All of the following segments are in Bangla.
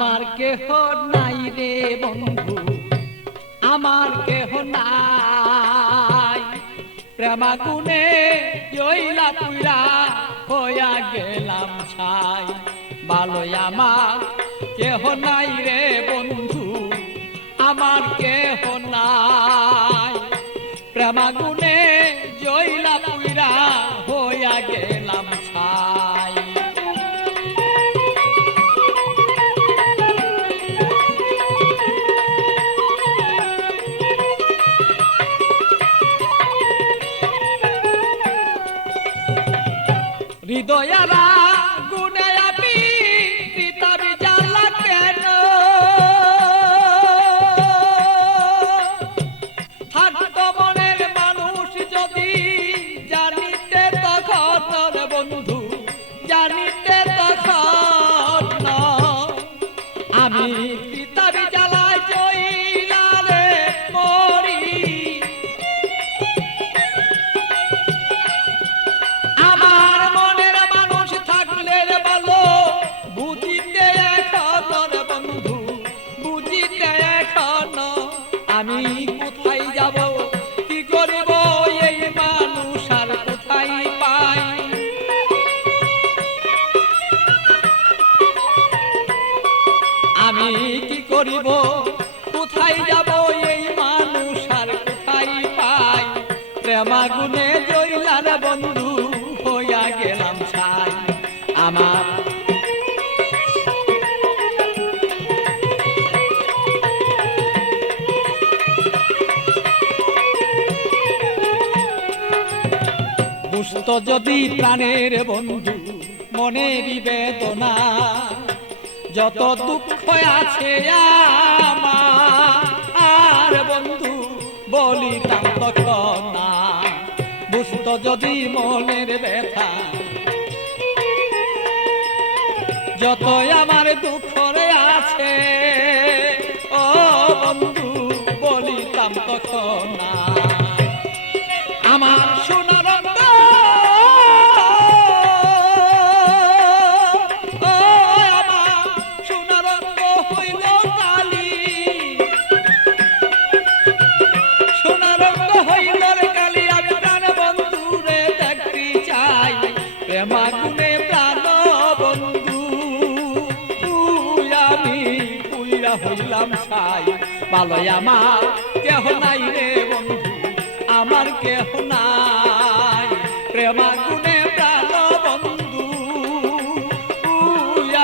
আমার কেহ নাই রে বন্ধু, আমার কেহ নাই। প্রেমাগুনে জইলা পুইরা হইয়া গেলাম ছাই। ভালোই আমার কেহ নাই রে বন্ধু, আমার কেহ নাই। প্রেমাগুনে জইলা পুইরা হইয়া গেলাম ছাই। হৃদয়ারা গুনে আমি পিতাবি জ্বালা কেন, থাকতো মনের মানুষ যদি জানিতে তখন বন্ধু, জানিতে তখন আমি পিতাবি জ্বালায় জইলা রে মরি। আমার মনের মানুষ থাকলে ভালো বুঝিতে এখন বন্ধু, বুঝিতে এখন আমি কোথায় যাব, কি করিব এই মানুষ আর কোথায় পাই। আমি কি করিব, কোথায় যাব এই মানুষ আর কোথায় পাই। প্রেমাগুনে জইলার বন্ধু হইয়া গেলাম ছাই। আমার বুঝতো যদি প্রাণের বন্ধু মনেরই বেদনা, যত দুঃখ আছে আমার বন্ধু বলিতাম তখন না। বুঝতো যদি মনের ব্যথা, যত আমার দুঃখ আছে ও বন্ধু বলিতাম তখন না। আমার সোনার প্রেমাগুনে প্রাণ বন্ধু আমি পুইরা হইলাম ছাই। ভালোই আমার কেহ নাই রে বন্ধু, আমার কেহ নাই। প্রেমাগুনে প্রাণ বন্ধু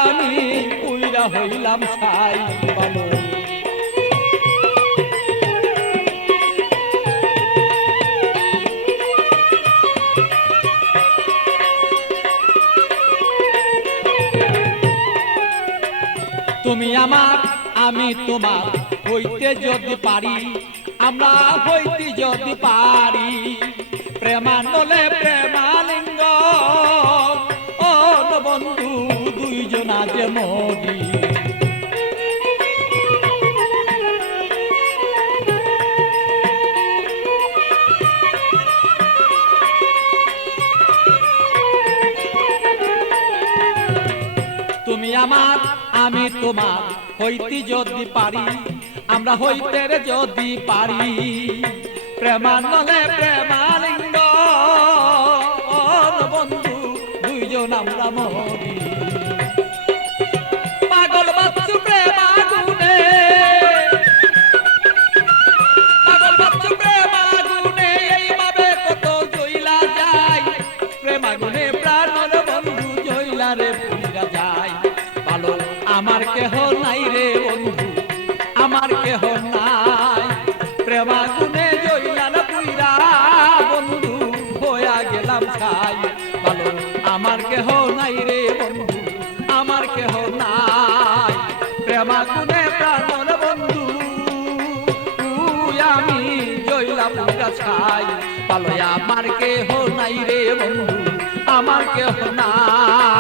আমি পুইরা হইলাম ছাই। ভালো তুমি আমার আমি তোমার হইতে যদি পারি, আমরা হইতে যদি পারি। প্রেমানলে প্রেমালিঙ্গ ও বন্ধু দুইজনা যে মরি। তুমি আমার আমি তোমার হইতে যদি পারি, আমরা হইতে যদি পারি। প্রেমানলে প্রেমালিঙ্গ বন্ধু দুইজন আমরা মরি। পাগল বাচ্চু প্রেমাগুনে, পাগল বাচ্চু প্রেমাগুনে এইভাবে কত জইলা যায়। প্রেমাগুনে প্রাণর বন্ধু জইলা রে পুইরা যায়। ভালো আমার কেহ নাই রে বন্ধু, আমার কেহ নাই। প্রেমাগুনে জইলা না পুইরা বন্ধু হইয়া গেলাম ছাই। ভালো আমার কেহ নাই রে বন্ধু, আমার কেহ নাই। প্রেমাগুনে প্রাণর বন্ধু আমি জইলা পুইরা ছাই। ভালো আমার কেহ নাই রে বন্ধু, আমার কেহ নাই।